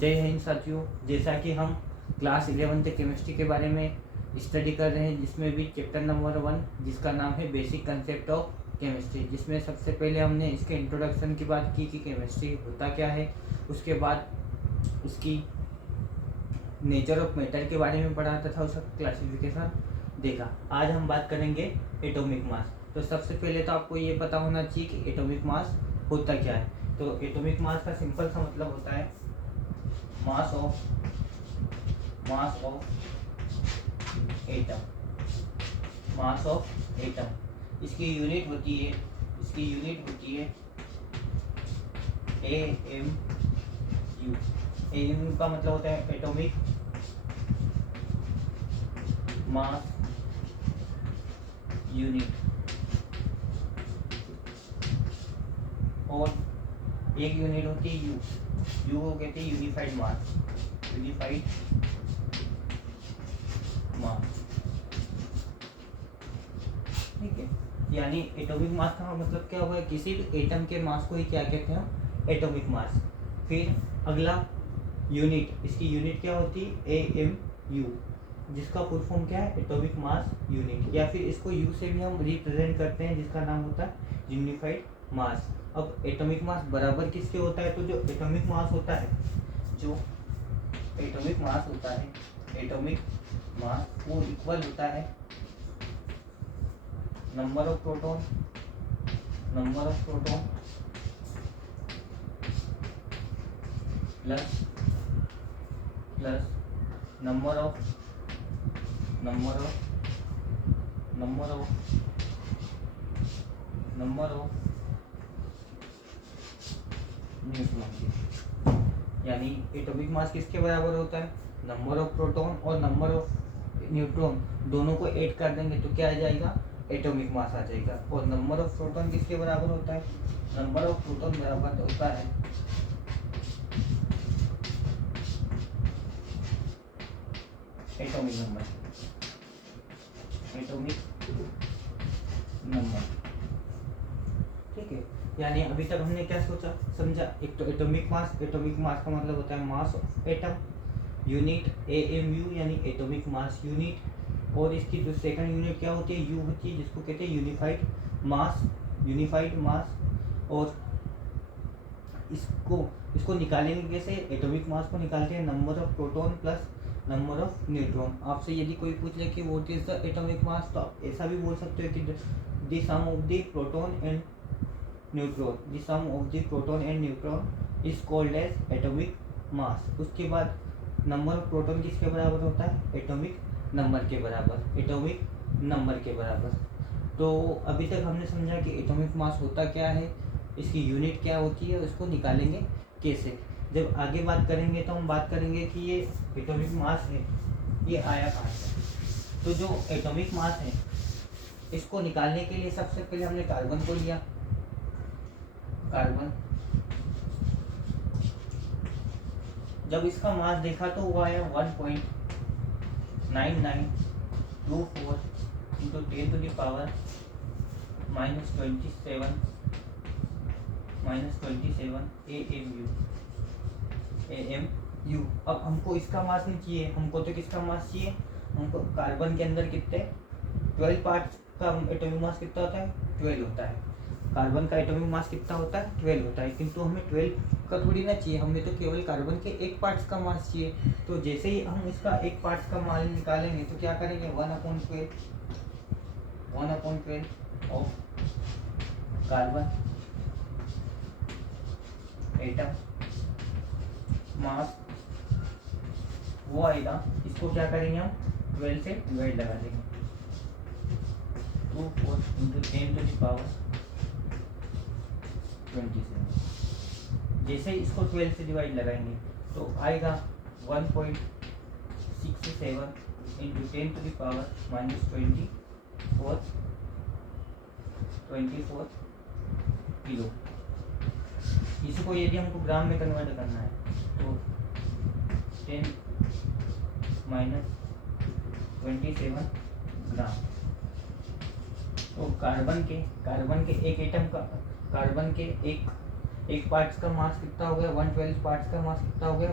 जय हिंद साथियों। जैसा कि हम क्लास 11th केमिस्ट्री के बारे में स्टडी कर रहे हैं, जिसमें भी चैप्टर नंबर 1 जिसका नाम है बेसिक कंसेप्ट ऑफ केमिस्ट्री, जिसमें सबसे पहले हमने इसके इंट्रोडक्शन की बात की कि केमिस्ट्री होता क्या है। उसके बाद उसकी नेचर ऑफ मैटर के बारे में पढ़ा तथा उसका क्लासिफिकेशन देखा। आज हम बात करेंगे एटॉमिक मास। तो सबसे पहले तो आपको ये पता होना चाहिए कि एटॉमिक मास होता क्या है। तो एटॉमिक मास का सिंपल सा मतलब होता है mass of atom. Mass of atom इसकी यूनिट होती है AMU। AMU का मतलब होता है एटॉमिक मास यूनिट, और एक यूनिट होती है यू को कहते हैं यूनिफाइड मास। ठीक है, यानी एटॉमिक मास का मतलब क्या हुआ, किसी भी एटम के मास को ही क्या कहते हैं हम, एटॉमिक मास। फिर अगला यूनिट, इसकी यूनिट क्या होती है AMU, जिसका फुल फॉर्म क्या है, एटॉमिक मास यूनिट, या फिर इसको यू से भी हम रिप्रेजेंट करते हैं, जिसका नाम होता है यूनिफाइड मास। अब एटॉमिक मास बराबर किसके होता है, तो जो एटॉमिक मास होता है एटॉमिक मास वो इक्वल होता है number of proton plus number of neutron. यानी एटॉमिक मास किसके बराबर होता है, नंबर ऑफ प्रोटॉन और नंबर ऑफ न्यूट्रॉन दोनों को ऐड कर देंगे तो क्या आ जाएगा, एटॉमिक मास आ जाएगा। और नंबर ऑफ प्रोटॉन किसके बराबर होता है, नंबर ऑफ प्रोटॉन बराबर होता है एटॉमिक नंबर। ठीक है, यानी अभी तक हमने क्या सोचा समझा, एक तो एटॉमिक मास का मतलब होता है mass of atom, unit AMU यानी एटॉमिक मास यूनिट, और इसकी जो सेकंड यूनिट क्या होती है, यू होती है, जिसको कहते हैं यूनिफाइड मास। और इसको निकालेंगे कैसे, एटॉमिक मास को निकालते हैं number of proton plus number of neutron. आपसे यदि कोई पूछ ले कि what is the atomic mass, तो आप ऐसा भी बोल सकते हो कि the sum of the proton and neutron is called as atomic mass. उसके बाद नंबर ऑफ प्रोटॉन किसके बराबर होता है, एटॉमिक नंबर के बराबर। तो अभी तक हमने समझा कि एटॉमिक मास होता क्या है, इसकी यूनिट क्या होती है, उसको निकालेंगे कैसे। जब आगे बात करेंगे तो हम बात करेंगे कि ये एटॉमिक मास है ये आया कहाँ से। तो जो एटॉमिक मास है इसको निकालने के लिए सबसे पहले हमने कार्बन को लिया। जब इसका मास देखा तो वो आया 1.9924 into 10 to the power -27 AMU। अब हमको इसका मास नहीं चाहिए, हमको तो किसका मास चाहिए, हमको कार्बन के अंदर कितने 12 पार्ट्स का एटॉमिक मास कितना होता है, 12 होता है। कार्बन का एटॉमिक मास कितना होता है, 12 होता है, किंतु हमें 12 का थोड़ी ना चाहिए, हमें तो केवल कार्बन के एक पार्ट्स का मास चाहिए। तो जैसे ही हम इसका एक पार्ट्स का मास निकालेंगे तो क्या करेंगे, 1/12 ऑफ कार्बन एटम मास वो आएगा। इसको क्या करेंगे हम 12 से डिवाइड लगा देंगे, 24 इंटू 10 टू द पावर 27। जैसे ही इसको 12 से डिवाइड लगाएंगे तो आएगा 1.67 into 10 to the power -24 kilo. इसको यदि हमको ग्राम में कन्वर्ट करना है तो 10 - 27 ग्राम। तो कार्बन के एक एक पार्ट्स का मास कितना हो गया, 112 पार्ट्स का मास कितना हो गया,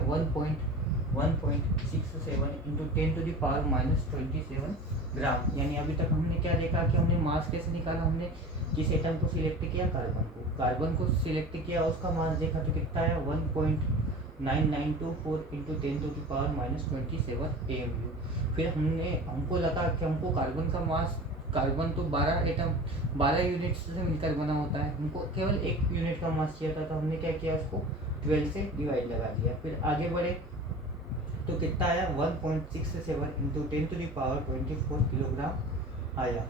1.67 इंटू 10⁻⁻27 ग्राम। यानी अभी तक हमने क्या देखा कि हमने मास कैसे निकाला, हमने किस एटम को सिलेक्ट किया, कार्बन को सिलेक्ट किया, उसका मास देखा तो कितना है 1.9924 इंटू 10⁻⁻27 AMU। फिर हमको लगा कि हमको कार्बन का मास, कार्बन तो 12 यूनिट से मिलकर बना होता है, हमको केवल 1 यूनिट का मास चाहिए था, तो हमने क्या किया, उसको 12 से डिवाइड लगा दिया। फिर आगे बढ़े तो कितना आया 1.67 इंटू 10⁻24 किलोग्राम आया।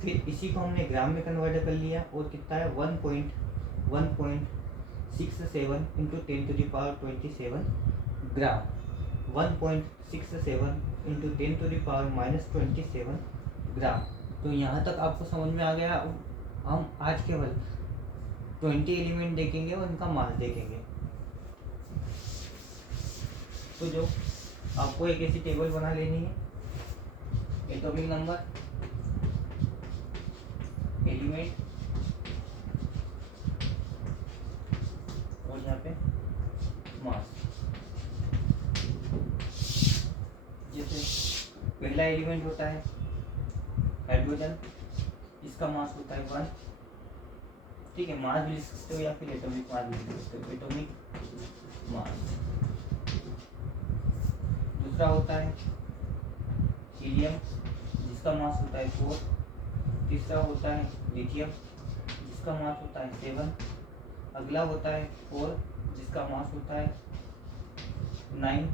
फिर इसी को हमने ग्राम में कन्वर्ट कर लिया और कितना है 1.67 इंटू 10⁻27 ग्राम। 1.67 इंटू 10⁻⁻27 ग्राम। तो यहाँ तक आपको समझ में आ गया। हम आज केवल 20 एलिमेंट देखेंगे और इनका मास देखेंगे। तो जो आपको एक ऐसी टेबल बना लेनी है, एटॉमिक नंबर, एलिमेंट और यहाँ पे मास। जैसे पहला एलिमेंट होता है हाइड्रोजन, इसका मास होता है 1, ठीक है, मास भी लिख सकते हो या फिर एटॉमिक मास भी लिख सकते हो, एटॉमिक मास। दूसरा होता है हीलियम, जिसका मास होता है 4। तीसरा होता है लिथियम, जिसका मास होता है 7। अगला होता है 4, जिसका मास होता है 9।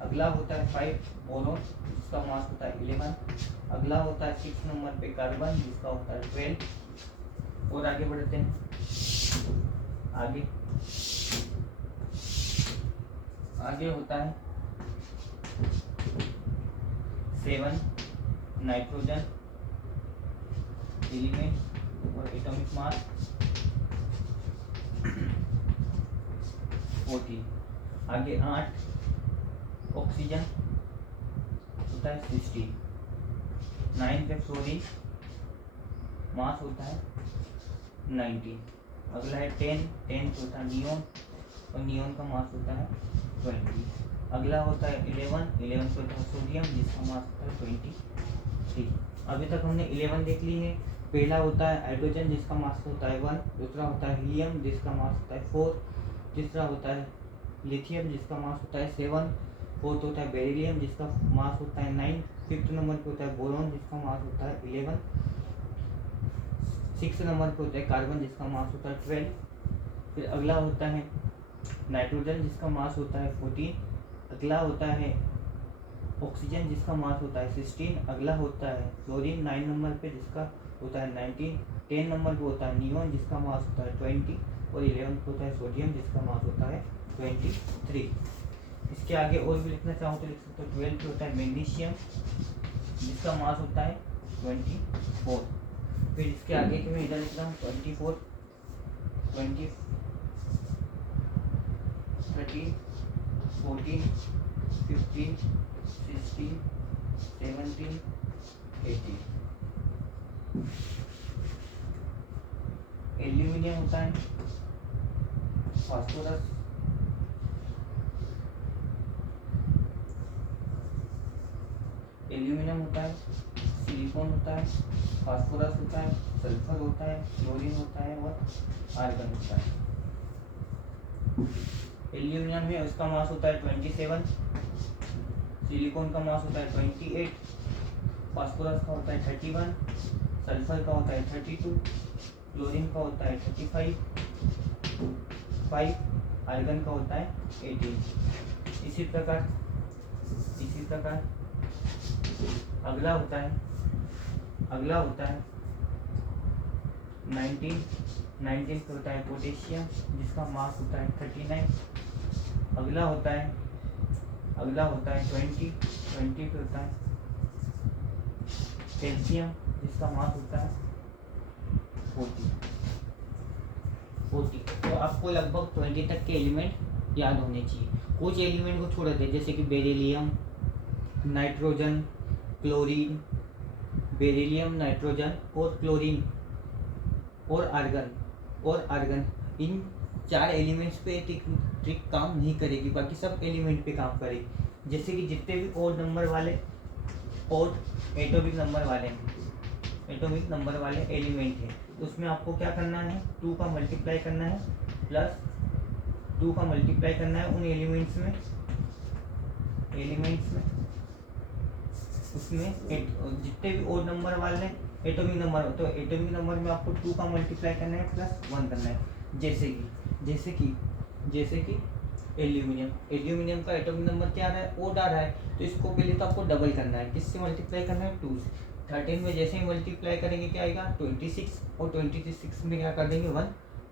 अगला होता है 5 बोरोन, जिसका मास होता है 11। अगला होता है 6 नंबर पे कार्बन, जिसका होता है 12। और आगे बढ़ते हैं, आगे होता है 7 नाइट्रोजन एलिमेंट और एटॉमिक मास 14। आगे 8 ऑक्सीजन होता है 16। 9 पे फ्लोरीन, मास होता है 19। अगला है 10 होता है नियोन, और नियोन का मास होता है 20। अगला होता है 11 होता है सोडियम, जिसका मास होता है 23। अभी तक हमने 11 देख ली है। पहला होता है हाइड्रोजन, जिसका मास होता है 1। दूसरा होता है हीलियम, जिसका मास होता है 4। तीसरा होता है लिथियम, जिसका मास होता है 7। फोर्थ होता है बेरिलियम, जिसका मास होता है 9। फिफ्थ नंबर पे होता है बोरॉन, जिसका मास होता है 11। 6 नंबर पे होता है कार्बन, जिसका मास होता है 12। फिर अगला होता है नाइट्रोजन, जिसका मास होता है 14। अगला होता है ऑक्सीजन, जिसका मास होता है 16। अगला होता है फ्लोरीन 9 नंबर पे, जिसका होता है 19। 10 नंबर पे होता है नियोन, जिसका मास होता है 20। और 11 पे होता है सोडियम, जिसका मास होता है 23। इसके आगे और भी लिखना चाहूँ तो लिख सकते हो। 12 पे होता है मैग्नीशियम, जिसका मास होता है 24। फिर इसके आगे के मैं इधर लिख रहा हूँ 24, 20, 13, 14, 15, 16, 17, 18। एल्यूमिनियम होता है फास्फोरस, एल्यूमिनियम होता है, सिलिकॉन होता है, फास्फोरस होता है, सल्फर होता है, क्लोरीन होता है और आर्गन होता है। एल्यूमिनियम में उसका मास होता है 27, सिलिकॉन का मास होता है 28, फास्फोरस का होता है 31, सल्फर का होता है 32, क्लोरीन का होता है 35, आर्गन का होता है 18। इसी प्रकार अगला होता है 19 पे होता है पोटेशियम, जिसका मास होता है 39। अगला होता है 20 पे होता है कैल्शियम, जिसका मास होता है 40। तो आपको लगभग 20 तक के एलिमेंट याद होने चाहिए। कुछ एलिमेंट को छोड़ दे, जैसे कि beryllium, nitrogen, chlorine, beryllium, nitrogen और क्लोरीन और आर्गन इन 4 एलिमेंट्स पे ट्रिक काम नहीं करेगी, बाकी सब एलिमेंट पे काम करेगी। जैसे कि जितने भी ओड नंबर वाले और एटॉमिक नंबर वाले एलिमेंट है, तो उसमें आपको क्या करना है, 2 का मल्टीप्लाई करना है प्लस 2 का मल्टीप्लाई करना है उन एलिमेंट्स में उसमें जितने भी ओड नंबर वाले एटॉमिक नंबर, तो एटॉमिक नंबर में आपको 2 का मल्टीप्लाई करना है प्लस 1 करना है। जैसे कि एल्यूमिनियम का एटॉमिक नंबर क्या आ रहा है, ओड आ रहा है, तो इसको पहले तो आपको डबल करना है। किससे मल्टीप्लाई करना है, 2 से। 13 में जैसे ही मल्टीप्लाई करेंगे क्या आएगा, 26, और 26 में क्या कर देंगे, 1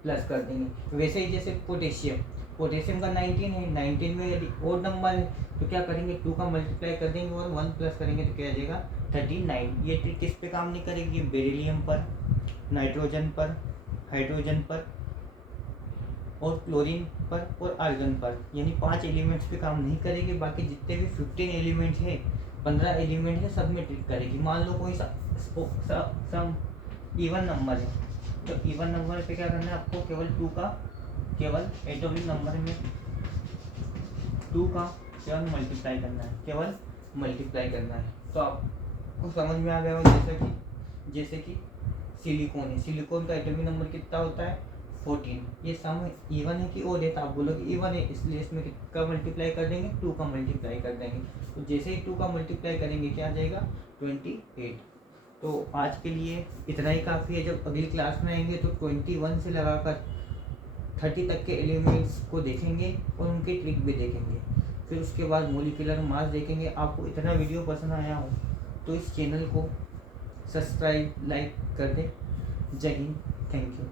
प्लस कर देंगे। वैसे ही जैसे पोटेशियम का 19 है, 19 में यदि ओड नंबर है तो क्या करेंगे, 2 का मल्टीप्लाई कर देंगे और 1 प्लस करेंगे तो क्या आ जाएगा, 39। ये ट्रिक किस पे काम नहीं करेगी, बेरिलियम पर, नाइट्रोजन पर, हाइड्रोजन पर और क्लोरीन पर और आर्गन पर, यानी 5 एलिमेंट्स पे काम नहीं करेगी। बाकी जितने भी 15 एलिमेंट है, 15 एलिमेंट है, सब में ट्रिक करेगी। मान लो कोई सम इवन नंबर है, तो इवन नंबर पे क्या करना है आपको, केवल एटॉमिक नंबर में 2 का केवल मल्टीप्लाई करना है। तो आपको समझ में आ गया हो। जैसे कि सिलिकॉन का एटॉमिक नंबर कितना होता है, 14। ये सम इवन है कि ओड है, तो आप बोलोगे इवन है, इसलिए इसमें कितना मल्टीप्लाई कर देंगे, 2 का मल्टीप्लाई कर देंगे। तो जैसे ही 2 का मल्टीप्लाई करेंगे क्या आ जाएगा, 28। तो आज के लिए इतना ही काफ़ी है। जब अगली क्लास में आएंगे तो 21 से लगाकर 30 तक के एलिमेंट्स को देखेंगे और उनके ट्रिक भी देखेंगे। फिर उसके बाद मोलिकुलर मास देखेंगे। आपको इतना वीडियो पसंद आया हो तो इस चैनल को सब्सक्राइब, लाइक कर दें। जय हिंद, थैंक यू।